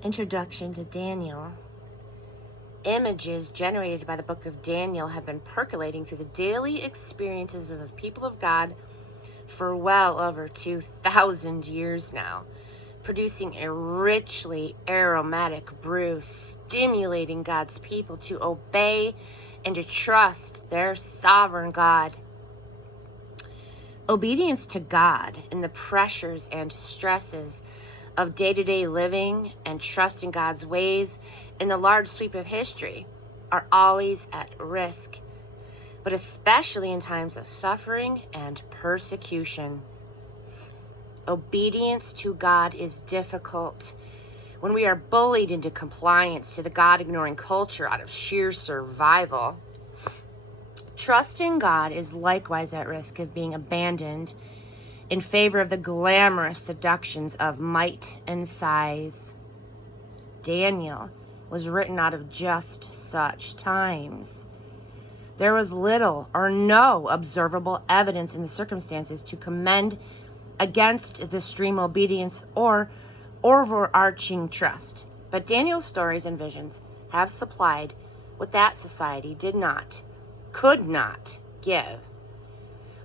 Introduction to Daniel. Images generated by the book of Daniel have been percolating through the daily experiences of the people of God for well over 2,000 years now, producing a richly aromatic brew, stimulating God's people to obey and to trust their sovereign God. Obedience to God in the pressures and stresses of day-to-day living and trusting God's ways in the large sweep of history are always at risk, but especially in times of suffering and persecution. Obedience to God is difficult when we are bullied into compliance to the God-ignoring culture out of sheer survival. Trusting God is likewise at risk of being abandoned in favor of the glamorous seductions of might and size. Daniel was written out of just such times. There was little or no observable evidence in the circumstances to commend against the extreme obedience or overarching trust. But Daniel's stories and visions have supplied what that society could not give.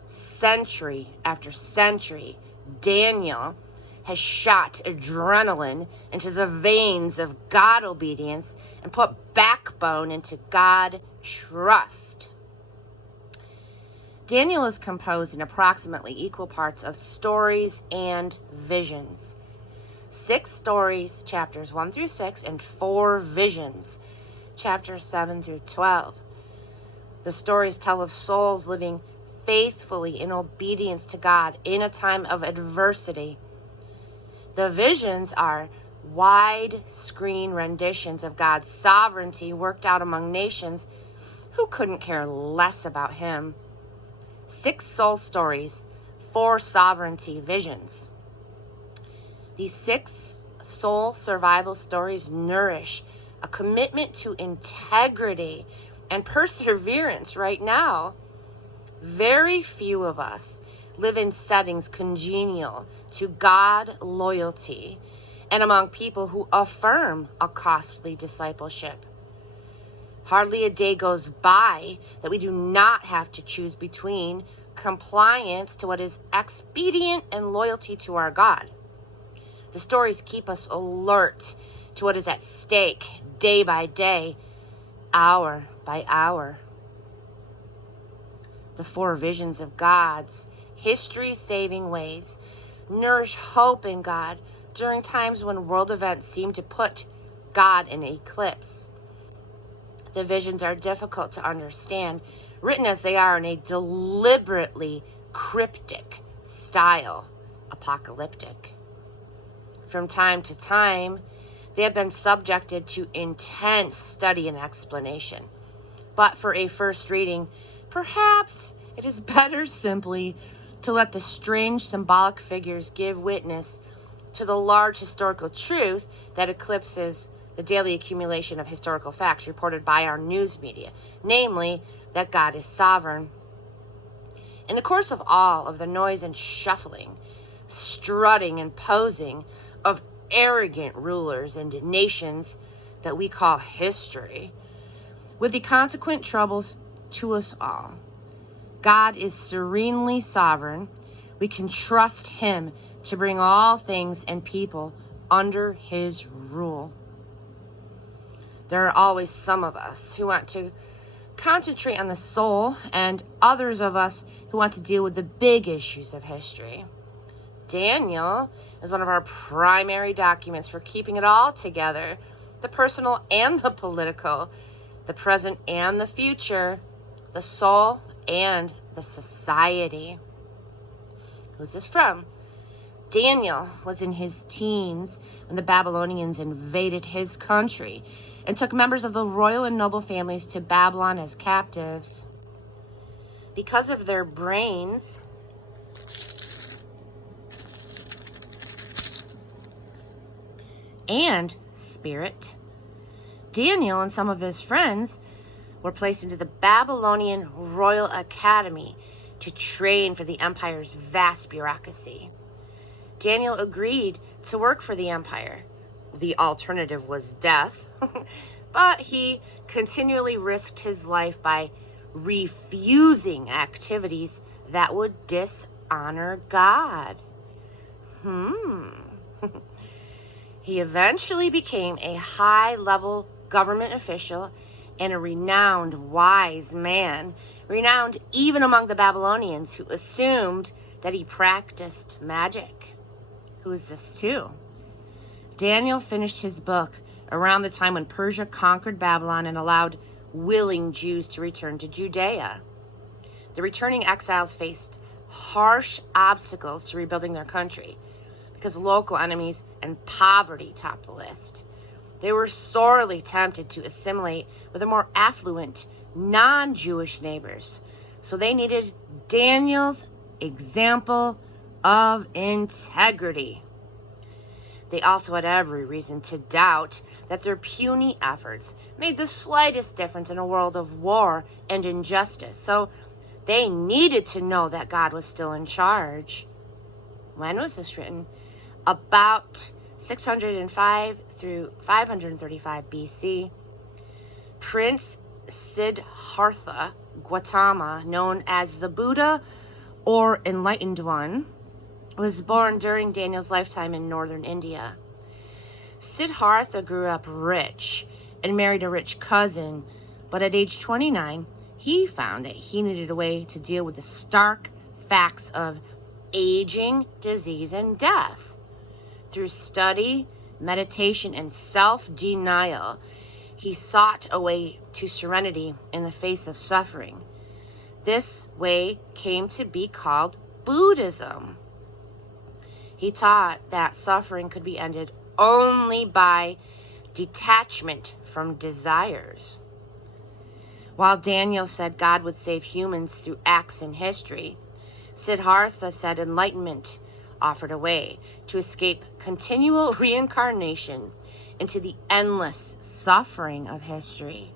Century after century, Daniel has shot adrenaline into the veins of God obedience and put backbone into God trust. Daniel is composed in approximately equal parts of stories and visions. 6 stories, chapters 1 through 6, and 4 visions, chapters 7 through 12. The stories tell of souls living faithfully in obedience to God in a time of adversity. The visions are wide-screen renditions of God's sovereignty worked out among nations who couldn't care less about him. 6 soul stories, 4 sovereignty visions. These 6 soul survival stories nourish a commitment to integrity and perseverance right now. Very few of us live in settings congenial to God loyalty and among people who affirm a costly discipleship. Hardly a day goes by that we do not have to choose between compliance to what is expedient and loyalty to our God. The stories keep us alert to what is at stake day by day, hour by hour. The 4 visions of God's history-saving ways nourish hope in God during times when world events seem to put God in eclipse. The visions are difficult to understand, written as they are in a deliberately cryptic style, apocalyptic. From time to time, they have been subjected to intense study and explanation. But for a first reading, perhaps it is better simply to let the strange symbolic figures give witness to the large historical truth that eclipses the daily accumulation of historical facts reported by our news media, namely that God is sovereign. In the course of all of the noise and shuffling, strutting and posing of arrogant rulers and nations that we call history, with the consequent troubles to us all, God is serenely sovereign. We can trust him to bring all things and people under his rule. There are always some of us who want to concentrate on the soul and others of us who want to deal with the big issues of history. Daniel is one of our primary documents for keeping it all together, the personal and the political, the present and the future, the soul and the society. Who's this from? Daniel was in his teens when the Babylonians invaded his country and took members of the royal and noble families to Babylon as captives. Because of their brains and spirit, Daniel and some of his friends were placed into the Babylonian Royal Academy to train for the empire's vast bureaucracy. Daniel agreed to work for the empire, the alternative was death. But he continually risked his life by refusing activities that would dishonor God. He eventually became a high-level government official and a renowned wise man, renowned even among the Babylonians, who assumed that he practiced magic. Who is this too? Daniel finished his book around the time when Persia conquered Babylon and allowed willing Jews to return to Judea. The returning exiles faced harsh obstacles to rebuilding their country because local enemies and poverty topped the list. They were sorely tempted to assimilate with the more affluent, non-Jewish neighbors. So they needed Daniel's example of integrity. They also had every reason to doubt that their puny efforts made the slightest difference in a world of war and injustice. So they needed to know that God was still in charge. When was this written? About 605 through 535 BC. Prince Siddhartha Gautama, known as the Buddha or Enlightened One, was born during Daniel's lifetime in northern India. Siddhartha grew up rich and married a rich cousin, but at age 29, he found that he needed a way to deal with the stark facts of aging, disease, and death. Through study, meditation, and self-denial, he sought a way to serenity in the face of suffering. This way came to be called Buddhism. He taught that suffering could be ended only by detachment from desires. While Daniel said God would save humans through acts in history, Siddhartha said enlightenment offered a way to escape continual reincarnation into the endless suffering of history.